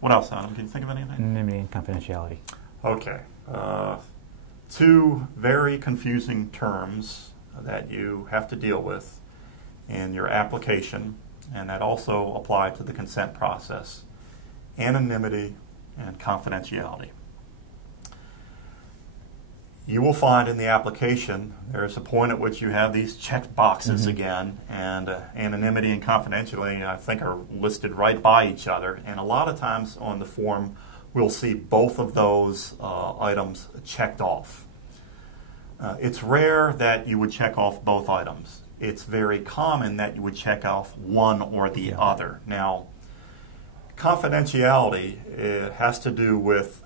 What else, Adam? Can you think of anything? Anonymity and confidentiality. Okay. Two very confusing terms that you have to deal with in your application, and that also apply to the consent process: anonymity and confidentiality. You will find in the application there's a point at which you have these checked boxes again, and anonymity and confidentiality, I think, are listed right by each other. And a lot of times on the form, we'll see both of those items checked off. It's rare that you would check off both items. It's very common that you would check off one or the other. Now, confidentiality, it has to do with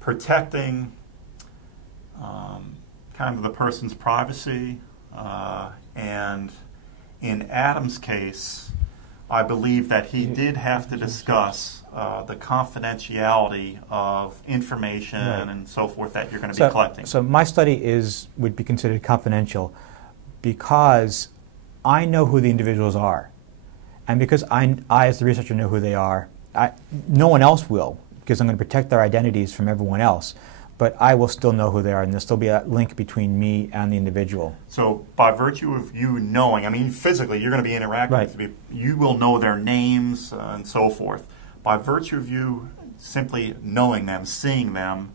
protecting kind of the person's privacy, and in Adam's case, I believe that he did have to discuss the confidentiality of information and so forth that you're going to be collecting. So my study would be considered confidential because I know who the individuals are, and because I as the researcher know who they are, no one else will, because I'm going to protect their identities from everyone else. But I will still know who they are, and there'll still be a link between me and the individual. So by virtue of you knowing, I mean, physically, you're going to be interacting with people. You will know their names and so forth. By virtue of you simply knowing them, seeing them,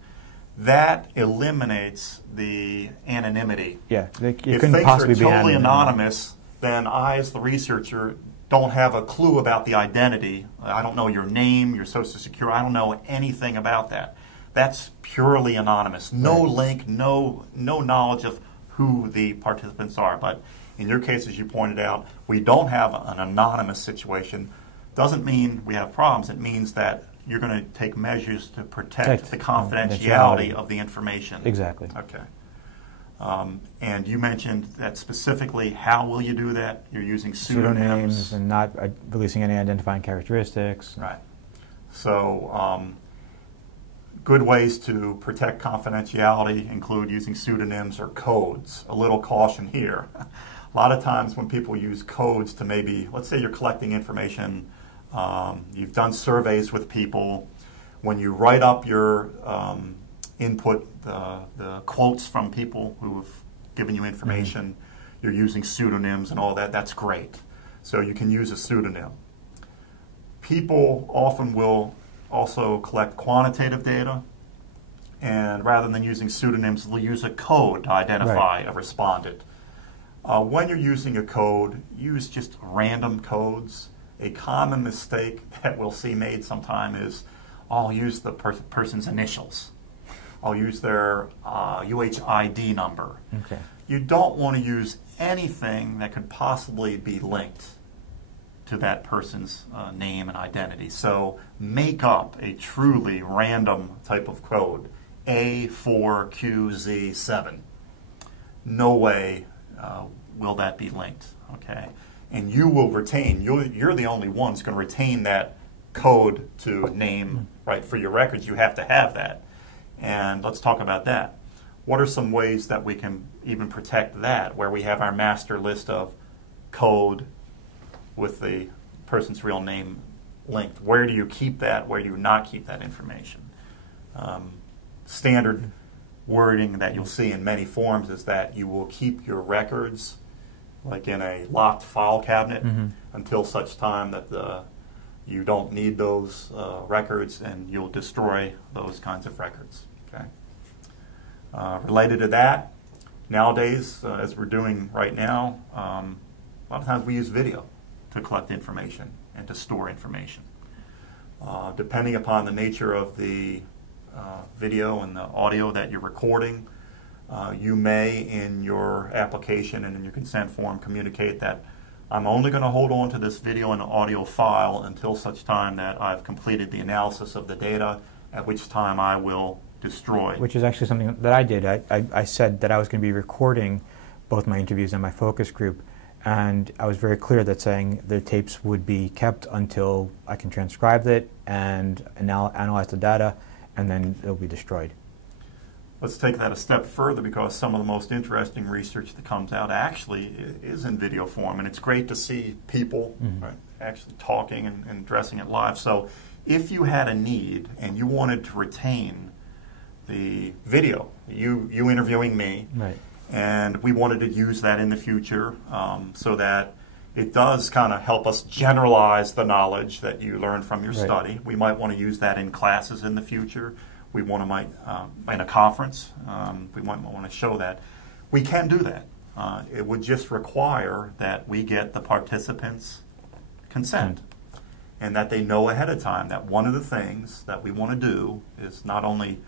that eliminates the anonymity. Yeah, it if couldn't possibly things are totally anonymous, then I, as the researcher, don't have a clue about the identity. I don't know your name, your social security. I don't know anything about that. That's purely anonymous. No link, no knowledge of who the participants are. But in your case, as you pointed out, we don't have an anonymous situation. Doesn't mean we have problems. It means that you're going to take measures to protect the confidentiality of the information. Exactly. Okay. And you mentioned that specifically, how will you do that? You're using pseudonyms. And not releasing any identifying characteristics. Right. So good ways to protect confidentiality include using pseudonyms or codes. A little caution here. A lot of times when people use codes to maybe, let's say you're collecting information, you've done surveys with people, when you write up your input, the quotes from people who have given you information, you're using pseudonyms and all that. That's great. So you can use a pseudonym. People often will also collect quantitative data, and rather than using pseudonyms, they'll use a code to identify a respondent. When you're using a code, use just random codes. A common mistake that we'll see made sometime is, I'll use the person's initials. I'll use their UHID number. Okay. You don't want to use anything that could possibly be linked to that person's name and identity. So make up a truly random type of code, A4QZ7. No way will that be linked, okay? And you will retain, you're the only one who's going to retain that code to name, right? For your records, you have to have that. And let's talk about that. What are some ways that we can even protect that, where we have our master list of code with the person's real name linked? Where do you keep that? Where do you not keep that information? Standard wording that you'll see in many forms is that you will keep your records like in a locked file cabinet until such time that you don't need those records, and you'll destroy those kinds of records. Okay. Related to that, nowadays, as we're doing right now, a lot of times we use video to collect information and to store information. Depending upon the nature of the video and the audio that you're recording, you may, in your application and in your consent form, communicate that I'm only going to hold on to this video and audio file until such time that I've completed the analysis of the data, at which time I will destroy. Which is actually something that I did. I said that I was going to be recording both my interviews and my focus group, and I was very clear that saying the tapes would be kept until I can transcribe it and analyze the data, and then it'll be destroyed. Let's take that a step further, because some of the most interesting research that comes out actually is in video form, and it's great to see people right, actually talking and addressing it live. So if you had a need and you wanted to retain the video, you interviewing me, right, and we wanted to use that in the future so that it does kind of help us generalize the knowledge that you learned from your right. study. We might want to use that in classes in the future. We want to in a conference. We might want to show that. We can do that. It would just require that we get the participants' consent and that they know ahead of time that one of the things that we want to do is not only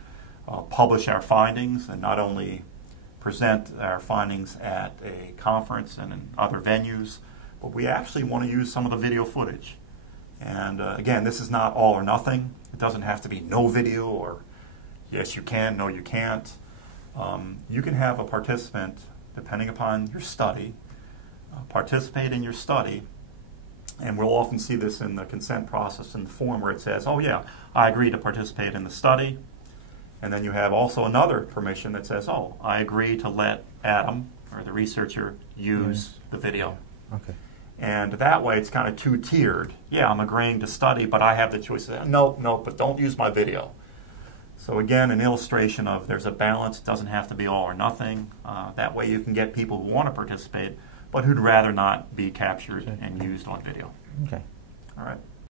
publish our findings and not only present our findings at a conference and in other venues, but we actually want to use some of the video footage. And again, this is not all or nothing. It doesn't have to be no video or yes you can, no you can't. You can have a participant, depending upon your study, participate in your study, and we'll often see this in the consent process in the form where it says, oh yeah, I agree to participate in the study. And then you have also another permission that says, oh, I agree to let Adam, or the researcher, use the video. Okay. And that way it's kind of two-tiered. Yeah, I'm agreeing to study, but I have the choice. No, but don't use my video. So again, an illustration of there's a balance. It doesn't have to be all or nothing. That way you can get people who want to participate, but who'd rather not be captured and used on video. Okay. All right.